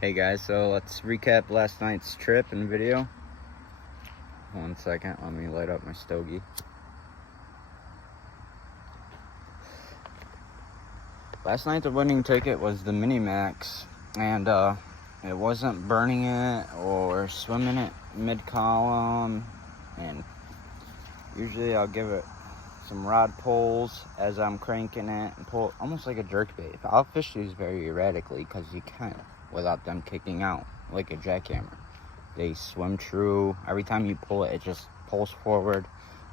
Hey guys, so let's recap last night's trip and video. 1 second, let me light up my stogie. Last night the winning ticket was the MiniMAX, and it wasn't burning it or swimming it mid-column, and usually I'll give it some rod pulls as I'm cranking it and pull almost like a jerkbait. I'll fish these very erratically because you can, without them kicking out like a jackhammer. They swim true. Every time you pull it, it just pulls forward.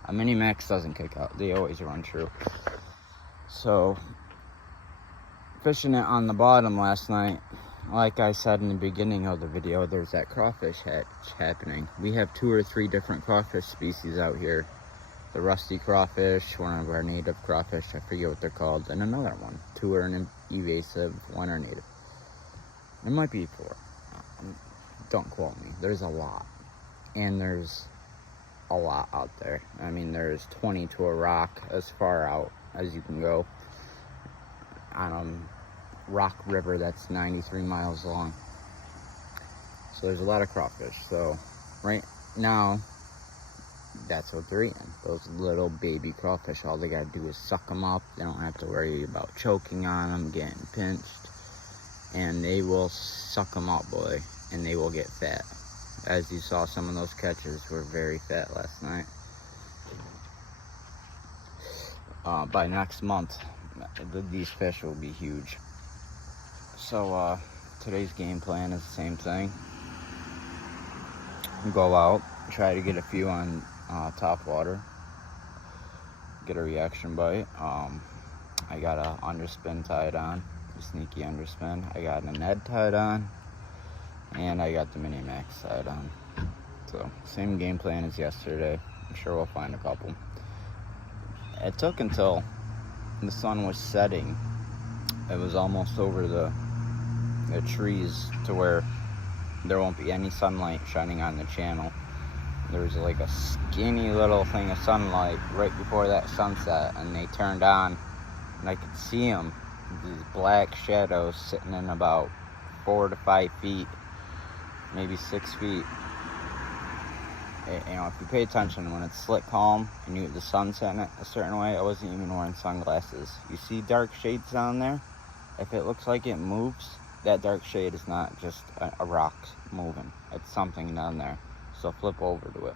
A MiniMAX doesn't kick out. They always run true. So, fishing it on the bottom last night, like I said in the beginning of the video, there's that crawfish hatch happening. We have 2 or 3 different crawfish species out here. The rusty crawfish, one of our native crawfish, I forget what they're called, and another one. 2 are an invasive, 1 are native. There might be 4. Don't quote me. There's a lot. And there's a lot out there. I mean, there's 20 to a rock as far out as you can go on a rock river that's 93 miles long. So there's a lot of crawfish. So right now, that's what they're eating. Those little baby crawfish. All they gotta do is suck them up. They don't have to worry about choking on them, getting pinched. And they will suck them up, boy. And they will get fat. As you saw, some of those catches were very fat last night. By next month, these fish will be huge. So today's game plan is the same thing. Go out, try to get a few on top water, get a reaction bite. I got a underspin tied on, a sneaky underspin. I got an Ned tied on, and I got the MiniMAX tied on. So same game plan as yesterday. I'm sure we'll find a couple. It took until the sun was setting. It was almost over the trees to where there won't be any sunlight shining on the channel. There was like a skinny little thing of sunlight right before that sunset, and they turned on, and I could see them, these black shadows sitting in about 4 to 5 feet, maybe 6 feet. You know, if you pay attention, when it's slick calm and the sun's setting it a certain way, I wasn't even wearing sunglasses. You see dark shades down there? If it looks like it moves, that dark shade is not just a rock moving. It's something down there. So flip over to it.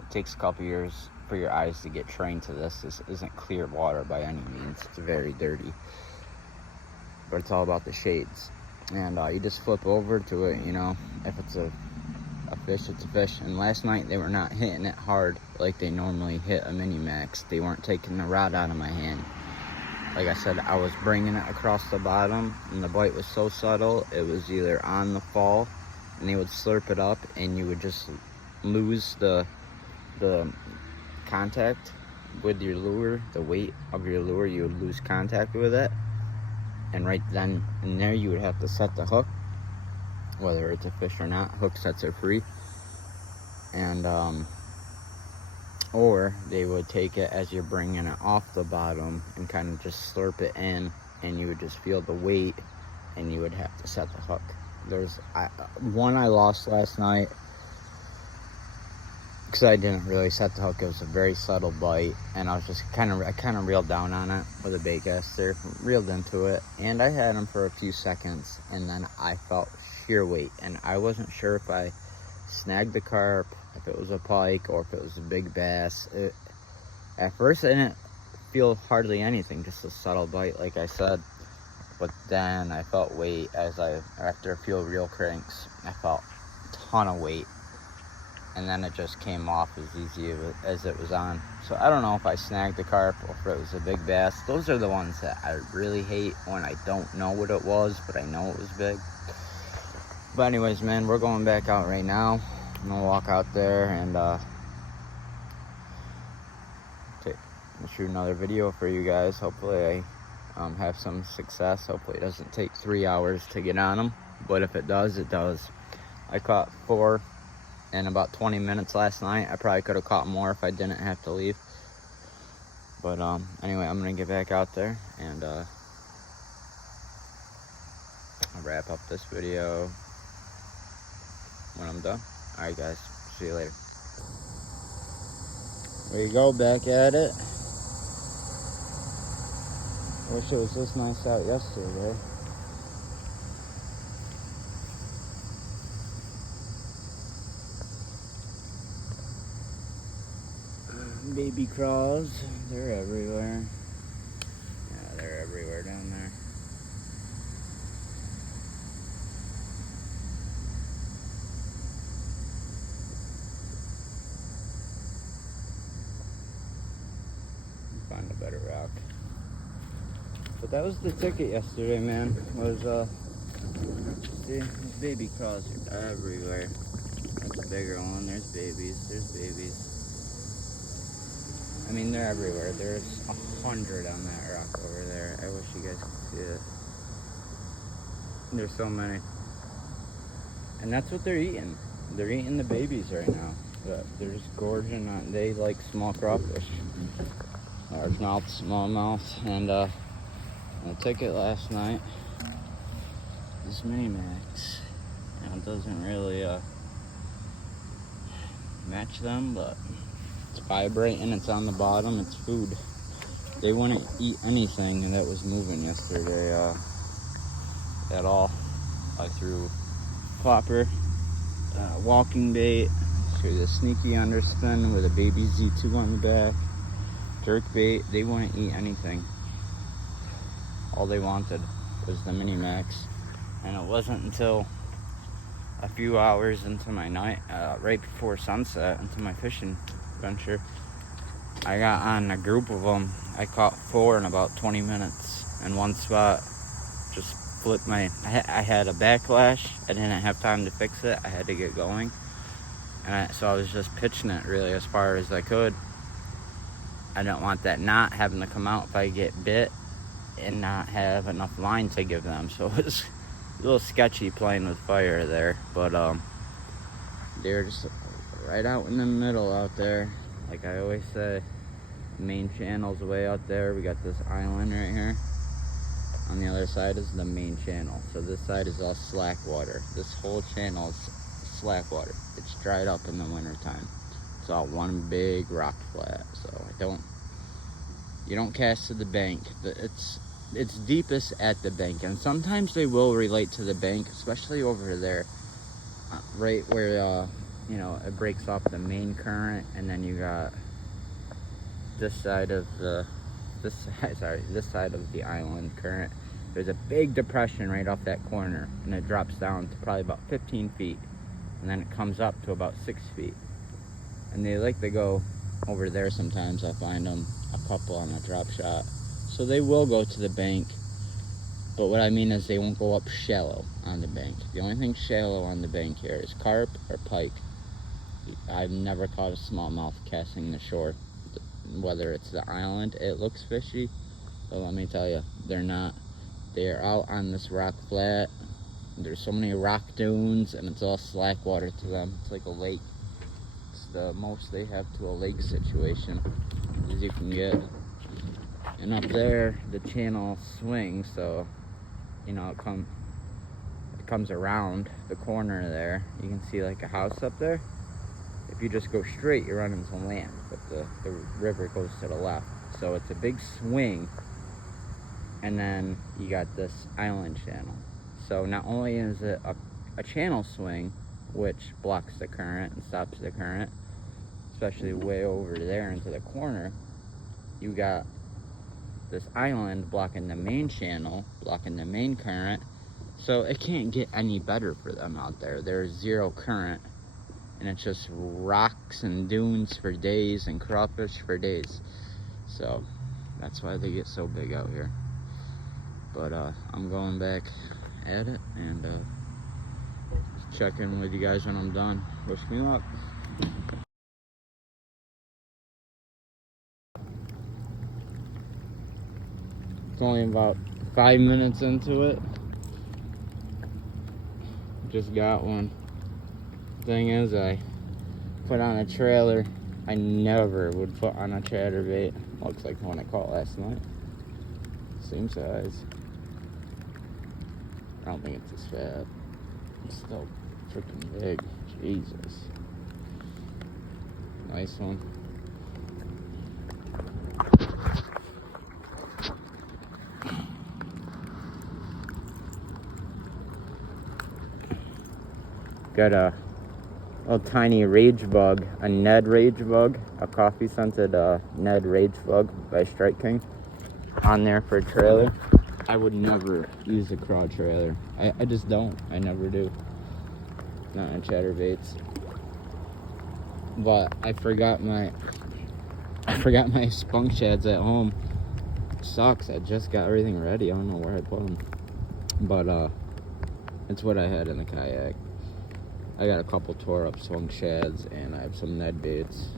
It takes a couple years for your eyes to get trained to this. This isn't clear water by any means. It's very dirty. But it's all about the shades. And you just flip over to it, you know. If it's a fish, it's a fish. And last night they were not hitting it hard like they normally hit a MiniMAX. They weren't taking the rod out of my hand. Like I said, I was bringing it across the bottom, and the bite was so subtle, it was either on the fall, and they would slurp it up, and you would just lose the contact with your lure, the weight of your lure, you would lose contact with it. And right then and there, you would have to set the hook, whether it's a fish or not. Hook sets are free. And, or they would take it as you're bringing it off the bottom and kind of just slurp it in, and you would just feel the weight, and you would have to set the hook. There's one I lost last night because I didn't really set the hook. It was a very subtle bite, and I was just I kind of reeled down on it with a bait caster, reeled into it, and I had him for a few seconds, and then I felt sheer weight, and I wasn't sure if I snagged the carp, if it was a pike, or if it was a big bass. At first I didn't feel hardly anything, just a subtle bite like I said, but then I felt weight after a few reel cranks. I felt a ton of weight, and then it just came off as easy as it was on. So I don't know if I snagged the carp or if it was a big bass. Those are the ones that I really hate, when I don't know what it was, but I know it was big. But anyways, man, we're going back out right now. I'm gonna walk out there and shoot another video for you guys. Hopefully I have some success. Hopefully it doesn't take 3 hours to get on them, but if it does, it does. I caught 4 in about 20 minutes last night. I probably could have caught more if I didn't have to leave. But anyway, I'm gonna get back out there, and I'll wrap up this video when I'm done. Alright guys, see you later. There you go, back at it. Wish it was this nice out yesterday. Baby crawls, they're everywhere. Yeah, they're everywhere down there. Find a better rock. But that was the ticket yesterday, man. Was see, these baby crawls are everywhere. That's a bigger one. There's babies. There's babies. I mean, they're everywhere. There's 100 on that rock over there. I wish you guys could see it. There's so many. And that's what they're eating. They're eating the babies right now. They're just gorging on. They like small crawfish. Largemouth, smallmouth. And the ticket last night, this MiniMAX. Now, it doesn't really match them, but it's vibrating, it's on the bottom, it's food. They wouldn't eat anything that was moving yesterday at all. I threw plopper, walking bait, threw the sneaky underspin with a baby Z2 on the back, jerk bait. They wouldn't eat anything. All they wanted was the MiniMAX. And it wasn't until a few hours into my night, right before sunset, into my fishing venture, I got on a group of them. I caught 4 in about 20 minutes in one spot. Just flipped my, I had a backlash. I didn't have time to fix it. I had to get going. And so I was just pitching it really as far as I could. I don't want that knot having to come out if I get bit and not have enough line to give them. So it was a little sketchy playing with fire there. But they're just right out in the middle out there. Like I always say, the main channel's way out there. We got this island right here. On the other side is the main channel. So this side is all slack water. This whole channel is slack water. It's dried up in the wintertime. It's all one big rock flat. So you don't cast to the bank. It's deepest at the bank. And sometimes they will relate to the bank, especially over there. Right where you know, it breaks off the main current, and then you got this side of the island current. There's a big depression right off that corner, and it drops down to probably about 15 feet, and then it comes up to about 6 feet. And they like to go over there sometimes. I find them a couple on a drop shot, so they will go to the bank. But what I mean is they won't go up shallow on the bank. The only thing shallow on the bank here is carp or pike. I've never caught a smallmouth casting the shore. Whether it's the island, it looks fishy, but let me tell you, they're not. They're out on this rock flat. There's so many rock dunes, and it's all slack water to them. It's like a lake. It's the most they have to a lake situation as you can get. And up there, the channel swings, so you know it comes around the corner there. You can see like a house up there. If you just go straight, you run into land, but the river goes to the left. So it's a big swing, and then you got this island channel. So not only is it a channel swing, which blocks the current and stops the current, especially way over there into the corner, you got this island blocking the main channel, blocking the main current. So it can't get any better for them out there. There's zero current. And it's just rocks and dunes for days and crawfish for days. So that's why they get so big out here. But I'm going back at it and check in with you guys when I'm done. Wish me luck. It's only about 5 minutes into it. Just got one. Thing is, I put on a trailer. I never would put on a chatterbait. Looks like the one I caught last night. Same size. I don't think it's as fat. It's still freaking big. Jesus. Nice one. Got a little tiny rage bug, a Ned rage bug, a coffee scented Ned rage bug by Strike King on there for a trailer. I would never use a craw trailer. I just don't. I never do. Not on chatterbaits. But I forgot my spunk shads at home. Sucks. I just got everything ready. I don't know where I put them. But it's what I had in the kayak. I got a couple tore up spunk shads and I have some Ned baits.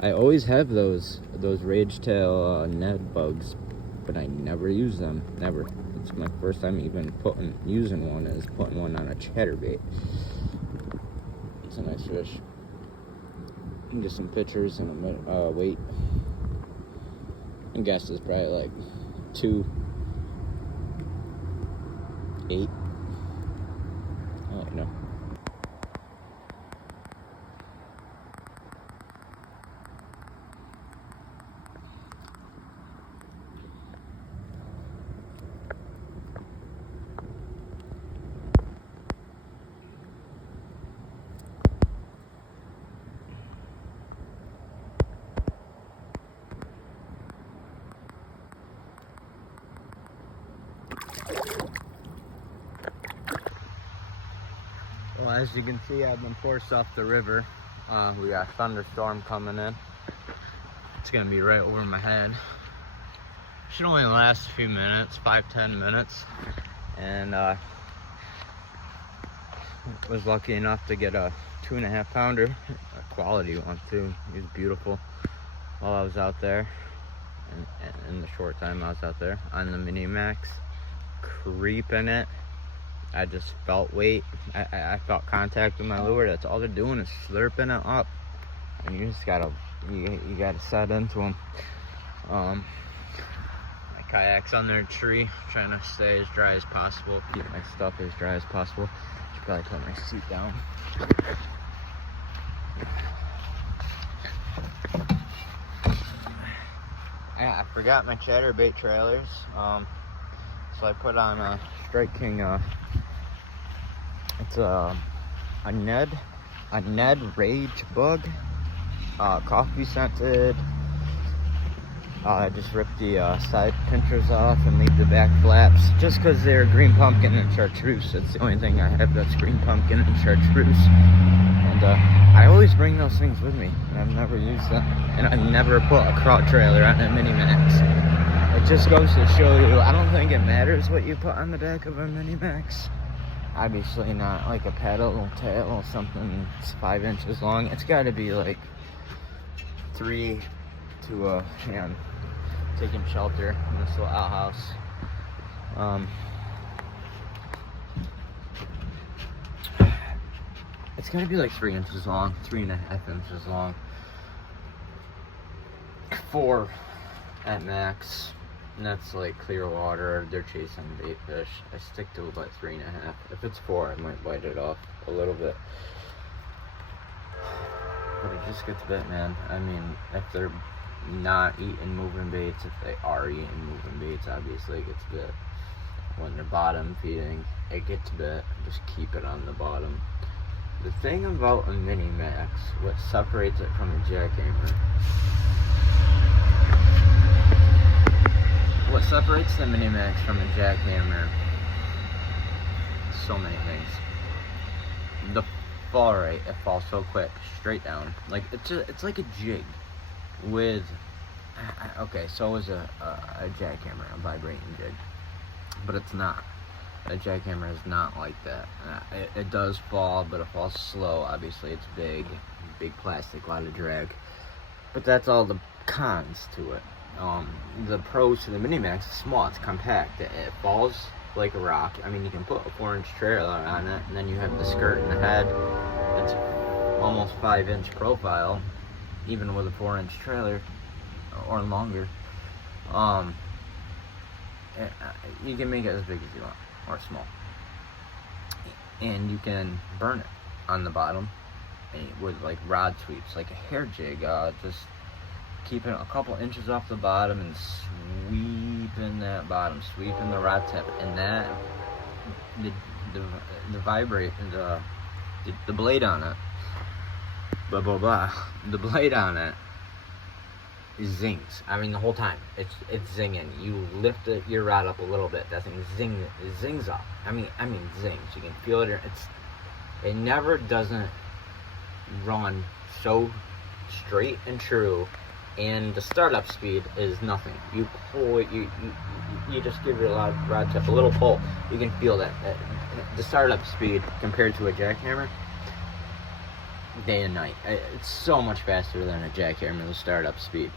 I always have those rage tail Ned bugs, but I never use them. Never. It's my first time even using one is putting one on a chatterbait. It's a nice fish. And just some pictures and a weight. I guess it's probably like 2.8. I'll let you know. Well, as you can see, I've been forced off the river. We got a thunderstorm coming in. It's gonna be right over my head. Should only last a few minutes, 5-10 minutes. And was lucky enough to get a 2.5 pounder, a quality one too. He was beautiful while I was out there. And in the short time I was out there on the MiniMAX, creeping it. I just felt weight. I felt contact with my lure. That's all they're doing is slurping it up, and you just gotta set into them. My kayak's under a tree, trying to stay as dry as possible. Keep my stuff as dry as possible. Should probably put my seat down. I forgot my chatterbait trailers, so I put on a Strike King. It's a Ned rage bug, coffee scented. I just ripped the side pinchers off and leave the back flaps just because they're green pumpkin and chartreuse. It's the only thing I have that's green pumpkin and chartreuse. And I always bring those things with me, and I've never used them. And I've never put a craw trailer on a MiniMAX. It just goes to show you, I don't think it matters what you put on the back of a MiniMAX. Obviously not like a paddle tail or something that's 5 inches long. It's got to be like 3 to a hand, taking shelter in this little outhouse. It's got to be like 3 inches long, 3.5 inches long. 4 at max. And that's like clear water. They're chasing bait fish. I stick to about 3.5. If it's 4, I might bite it off a little bit. But it just gets bit, man. I mean, if they're not eating moving baits, if they are eating moving baits, obviously it gets bit. When they're bottom feeding, it gets bit. Just keep it on the bottom. The thing about a MiniMAX, what separates it from a jackhammer, what separates the MiniMAX from a jackhammer, so many things. The fall rate, it falls so quick, straight down. Like it's like a jig with, okay, so is a jackhammer, a vibrating jig, but it's not. A jackhammer is not like that. It does fall, but it falls slow. Obviously, it's big plastic, a lot of drag. But that's all the cons to it. The pros to the MiniMAX is small, it's compact. It falls like a rock. I mean, you can put a 4-inch trailer on it, and then you have the skirt and the head. It's almost 5-inch profile, even with a 4-inch trailer or longer. You can make it as big as you want, or small. And you can burn it on the bottom with like rod sweeps, like a hair jig, just keeping a couple inches off the bottom and sweeping that bottom, sweeping the rod tip, and that the vibrate the blade on it, the blade on it zings. I mean, the whole time it's zinging. You lift your rod up a little bit, that thing zings up. I mean zings. You can feel it. It never doesn't run so straight and true, and the startup speed is nothing. You pull it, you just give your rod tip a little pull. You can feel that the startup speed compared to a jackhammer, day and night. It's so much faster than a jackhammer, the startup speed.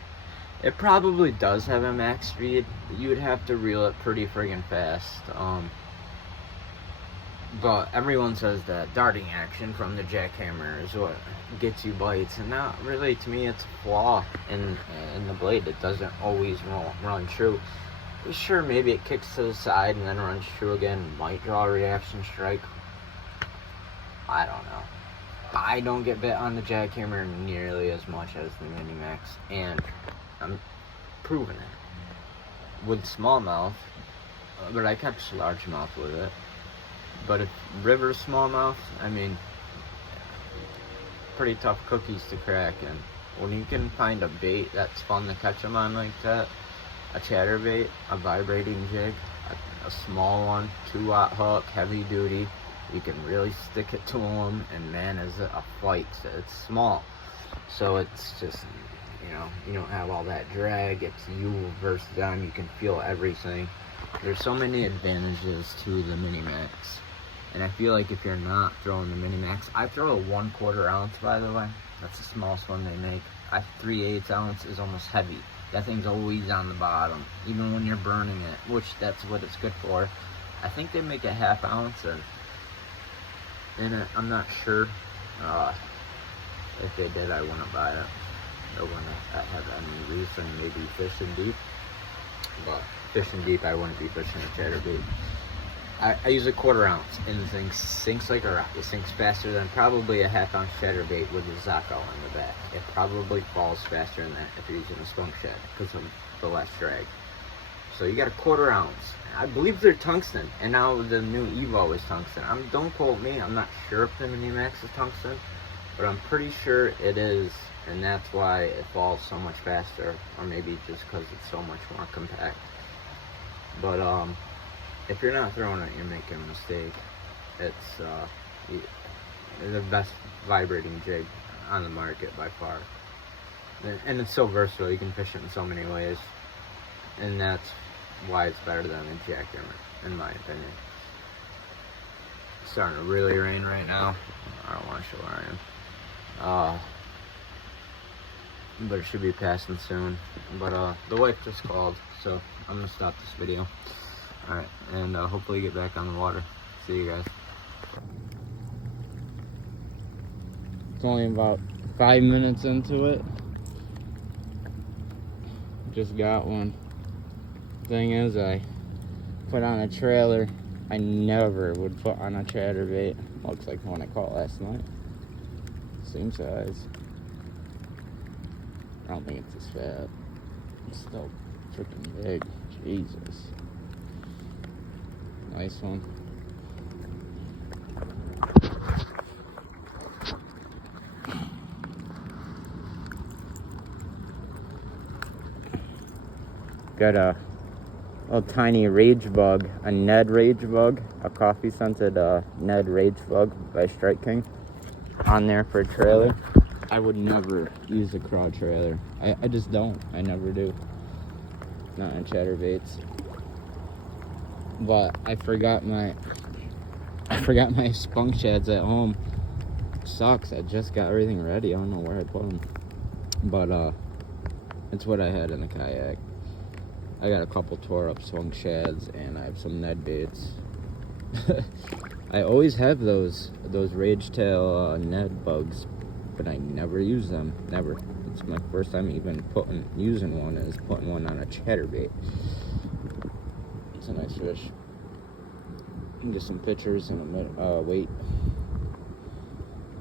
It probably does have a max speed. You would have to reel it pretty friggin' fast. But everyone says that darting action from the jackhammer is what gets you bites, and not really. To me, it's a flaw in the blade. It doesn't always run true. Sure, maybe it kicks to the side and then runs true again, might draw a reaction strike. I don't know. I don't get bit on the jackhammer nearly as much as the MiniMAX, and I'm proving it with smallmouth, but I catch largemouth with it. But if river smallmouth, I mean, pretty tough cookies to crack. And when you can find a bait that's fun to catch them on like that, a chatterbait, a vibrating jig, a small one, 2-watt hook, heavy duty, you can really stick it to them, and man, is it a fight. It's small, so it's just, you don't have all that drag. It's you versus them. You can feel everything. There's so many advantages to the MiniMAX. And I feel like if you're not throwing the MiniMAX, I throw a 1/4 ounce, by the way. That's the smallest one they make. 3/8 ounce is almost heavy. That thing's always on the bottom, even when you're burning it, which that's what it's good for. I think they make a 1/2 ounce in it. I'm not sure. If they did, I wouldn't buy it. I wouldn't have any reason, maybe fishing deep. But fishing deep, I wouldn't be fishing a chatterbait. I use a 1/4 ounce, and the thing sinks like a rock. It sinks faster than probably a 1/2 ounce chatterbait with a Zacco on the back. It probably falls faster than that if you're using a skunk shad because of the less drag. So you got a 1/4 ounce. I believe they're tungsten, and now the new Evo is tungsten. Don't quote me. I'm not sure if the MiniMAX is tungsten, but I'm pretty sure it is, and that's why it falls so much faster, or maybe just because it's so much more compact. But if you're not throwing it, you're making a mistake. It's the best vibrating jig on the market by far, and it's so versatile. You can fish it in so many ways, and that's why it's better than a jackhammer, in my opinion. It's starting to really rain right now. I don't want to show where I am. But it should be passing soon. But the wife just called, so I'm gonna stop this video. Alright, and hopefully get back on the water. See you guys. It's only about 5 minutes into it. Just got one. Thing is, I put on a trailer. I never would put on a chatterbait. Looks like the one I caught last night. Same size. I don't think it's as fat. It's still freaking big. Jesus. Nice one. Got a little tiny rage bug, a Ned rage bug, a coffee scented Ned rage bug by Strike King on there for a trailer. I would never use a craw trailer. I just don't. I never do. Not on chatterbaits. But I forgot my spunk shads at home. Sucks. I just got everything ready. I don't know where I put them. But it's what I had in the kayak. I got a couple tore up spunk shads, and I have some Ned baits. I always have those rage tail Ned bugs, but I never use them. Never. It's my first time even using one is putting one on a chatterbait. It's a nice fish. You can get some pictures and a weight.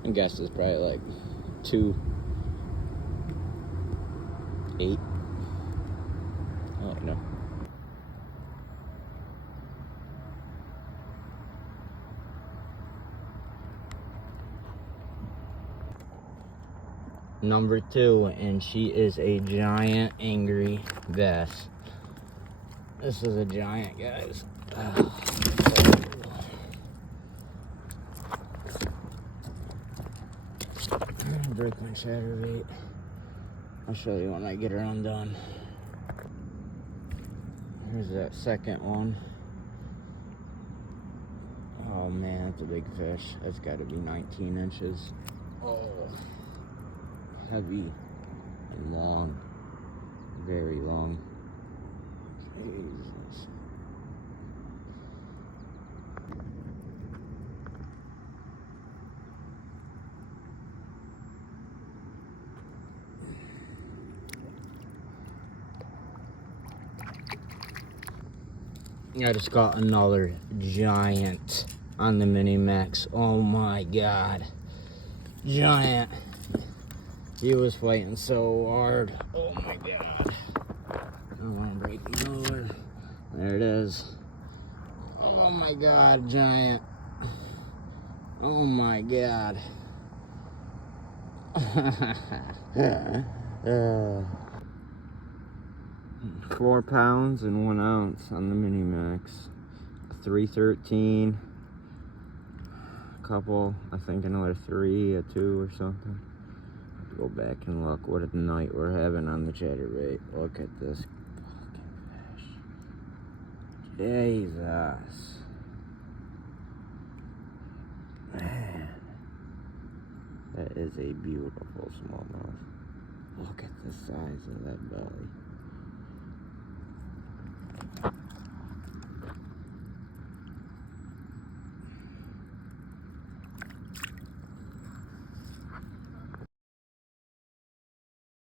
I guess it's probably like 2.8. Oh no. Number 2, and she is a giant angry bass. This is a giant, guys. I'm gonna break my chatterbait. I'll show you when I get her undone. Here's that second one. Oh man, that's a big fish. That's got to be 19 inches. Oh, heavy and long, very long. Jesus. I just got another giant on the MiniMAX. Oh my god. Giant. He was fighting so hard. Oh my god. I don't want to break the motor. There it is. Oh my god, giant. Oh my god. 4 pounds and 1 ounce on the MiniMAX. 313. A couple, I think another 3, a 2 or something. Go back and look what a night we're having on the chatterbait. Look at this fucking fish. Jesus. Man. That is a beautiful smallmouth. Look at the size of that belly.